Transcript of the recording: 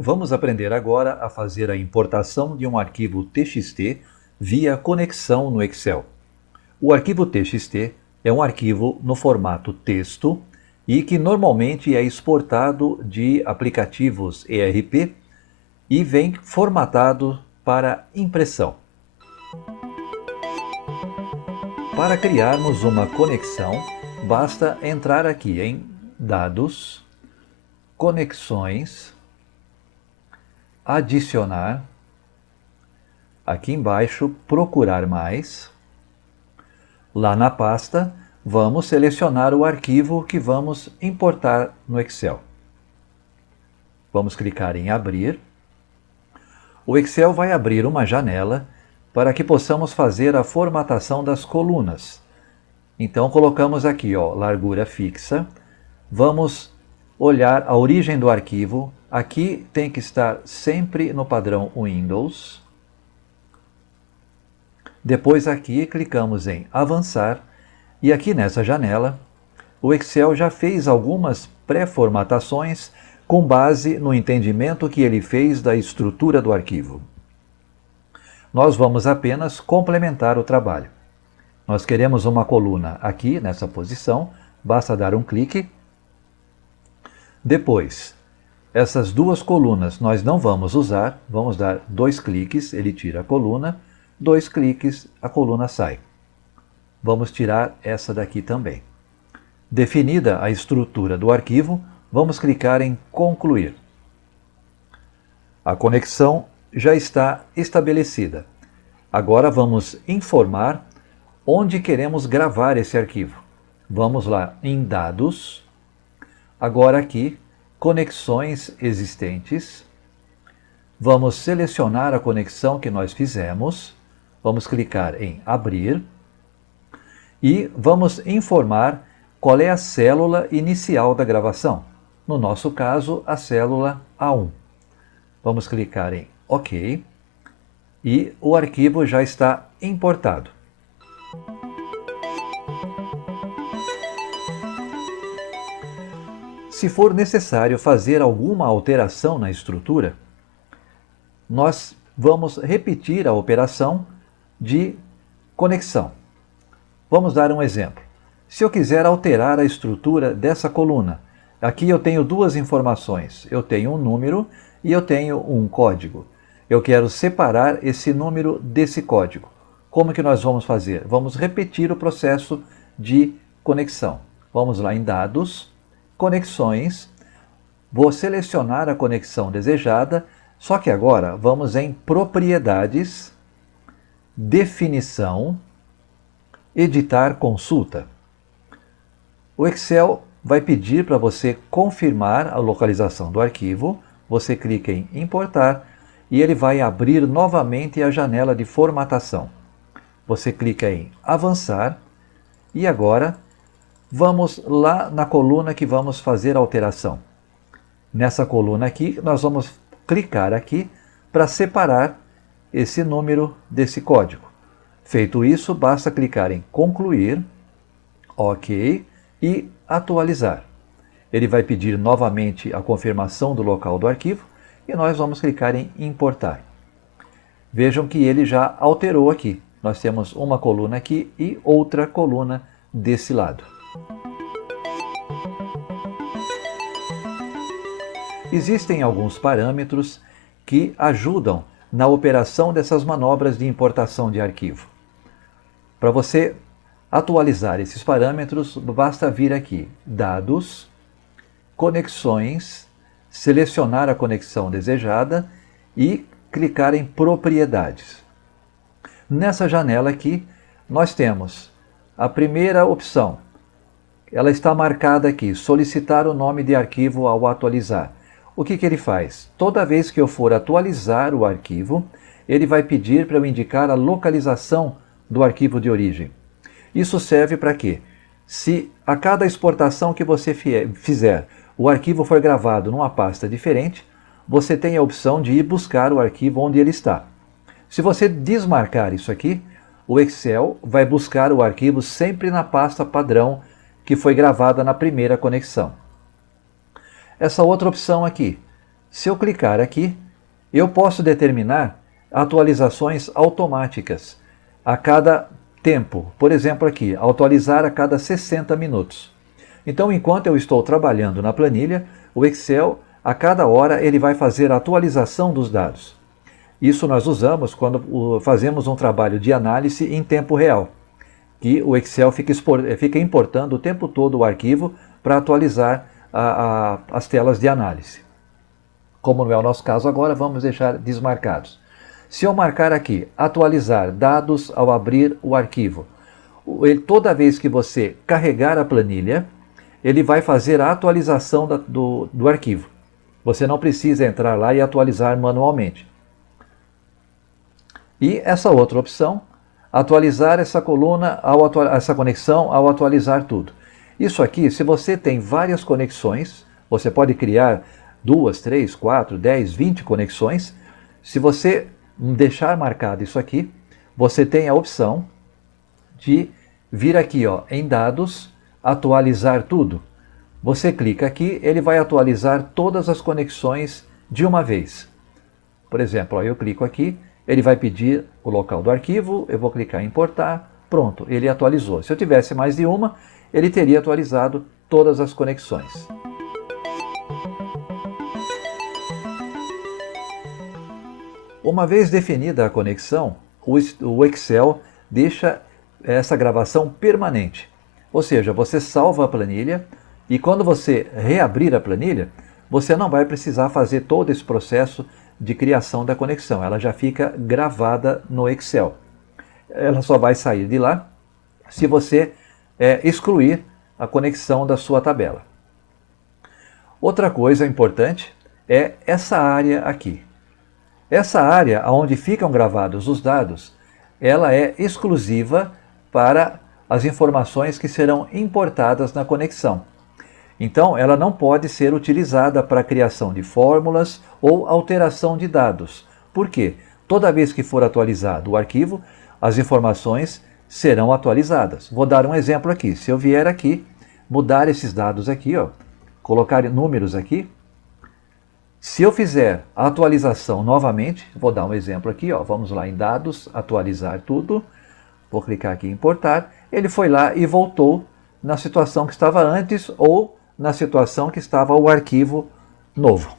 Vamos aprender agora a fazer a importação de um arquivo TXT via conexão no Excel. O arquivo TXT é um arquivo no formato texto e que normalmente é exportado de aplicativos ERP e vem formatado para impressão. Para criarmos uma conexão, basta entrar aqui em Dados, Conexões, Adicionar, aqui embaixo, Procurar mais. Lá na pasta, vamos selecionar o arquivo que vamos importar no Excel. Vamos clicar em Abrir. O Excel vai abrir uma janela para que possamos fazer a formatação das colunas. Então, colocamos aqui, largura fixa. Vamos olhar a origem do arquivo. Aqui tem que estar sempre no padrão Windows. Depois aqui clicamos em Avançar e aqui nessa janela o Excel já fez algumas pré-formatações com base no entendimento que ele fez da estrutura do arquivo. Nós vamos apenas complementar o trabalho. Nós queremos uma coluna aqui nessa posição, basta dar um clique. Depois, essas duas colunas nós não vamos usar, vamos dar 2 cliques, ele tira a coluna. 2 cliques, a coluna sai. Vamos tirar essa daqui também. Definida a estrutura do arquivo, vamos clicar em Concluir. A conexão já está estabelecida. Agora vamos informar onde queremos gravar esse arquivo. Vamos lá em Dados. Agora aqui, Conexões existentes. Vamos selecionar a conexão que nós fizemos. Vamos clicar em Abrir e vamos informar qual é a célula inicial da gravação. No nosso caso, a célula A1. Vamos clicar em OK e o arquivo já está importado. Se for necessário fazer alguma alteração na estrutura, nós vamos repetir a operação de conexão. Vamos dar um exemplo. Se eu quiser alterar a estrutura dessa coluna, aqui eu tenho 2 informações. Eu tenho um número e eu tenho um código. Eu quero separar esse número desse código. Como que nós vamos fazer? Vamos repetir o processo de conexão. Vamos lá em Dados, Conexões. Vou selecionar a conexão desejada, só que agora vamos em Propriedades, Definição, Editar consulta. O Excel vai pedir para você confirmar a localização do arquivo. Você clica em Importar e ele vai abrir novamente a janela de formatação. Você clica em Avançar e agora vamos lá na coluna que vamos fazer a alteração. Nessa coluna aqui, nós vamos clicar aqui para separar esse número desse código. Feito isso, basta clicar em Concluir, OK e Atualizar. Ele vai pedir novamente a confirmação do local do arquivo e nós vamos clicar em Importar. Vejam que ele já alterou aqui. Nós temos uma coluna aqui e outra coluna desse lado. Existem alguns parâmetros que ajudam na operação dessas manobras de importação de arquivo. Para você atualizar esses parâmetros, basta vir aqui, Dados, Conexões, selecionar a conexão desejada e clicar em Propriedades. Nessa janela aqui, nós temos a primeira opção. Ela está marcada aqui, solicitar o nome de arquivo ao atualizar. O que ele faz? Toda vez que eu for atualizar o arquivo, ele vai pedir para eu indicar a localização do arquivo de origem. Isso serve para quê? Se a cada exportação que você fizer, o arquivo for gravado numa pasta diferente, você tem a opção de ir buscar o arquivo onde ele está. Se você desmarcar isso aqui, o Excel vai buscar o arquivo sempre na pasta padrão que foi gravada na primeira conexão. Essa outra opção aqui, Se eu clicar aqui, eu posso determinar atualizações automáticas a cada tempo. Por exemplo, aqui, atualizar a cada 60 minutos. Então, enquanto eu estou trabalhando na planilha, o Excel, a cada hora, ele vai fazer a atualização dos dados. Isso nós usamos quando fazemos um trabalho de análise em tempo real, que o Excel fica importando o tempo todo o arquivo para atualizar as telas de análise. Como não é o nosso caso agora, vamos deixar desmarcados. Se eu marcar aqui, atualizar dados ao abrir o arquivo, toda vez que você carregar a planilha, ele vai fazer a atualização do arquivo. Você não precisa entrar lá e atualizar manualmente. E essa outra opção, atualizar essa coluna, essa conexão ao atualizar tudo. Isso aqui, se você tem várias conexões, você pode criar 2, 3, 4, 10, 20 conexões. Se você deixar marcado isso aqui, você tem a opção de vir aqui em dados, atualizar tudo. Você clica aqui, ele vai atualizar todas as conexões de uma vez. Por exemplo, eu clico aqui, ele vai pedir o local do arquivo, eu vou clicar em importar, pronto, ele atualizou. Se eu tivesse mais de uma, ele teria atualizado todas as conexões. Uma vez definida a conexão, o Excel deixa essa gravação permanente. Ou seja, você salva a planilha e quando você reabrir a planilha, você não vai precisar fazer todo esse processo de criação da conexão. Ela já fica gravada no Excel. Ela só vai sair de lá se você excluir a conexão da sua tabela. Outra coisa importante é essa área aqui. Essa área onde ficam gravados os dados, ela é exclusiva para as informações que serão importadas na conexão. Então, ela não pode ser utilizada para a criação de fórmulas ou alteração de dados. Por quê? Toda vez que for atualizado o arquivo, as informações serão atualizadas. Vou dar um exemplo aqui. Se eu vier aqui, mudar esses dados aqui, colocar números aqui, se eu fizer a atualização novamente, vou dar um exemplo aqui, vamos lá em dados, atualizar tudo, vou clicar aqui em importar, ele foi lá e voltou na situação que estava antes ou na situação que estava o arquivo novo.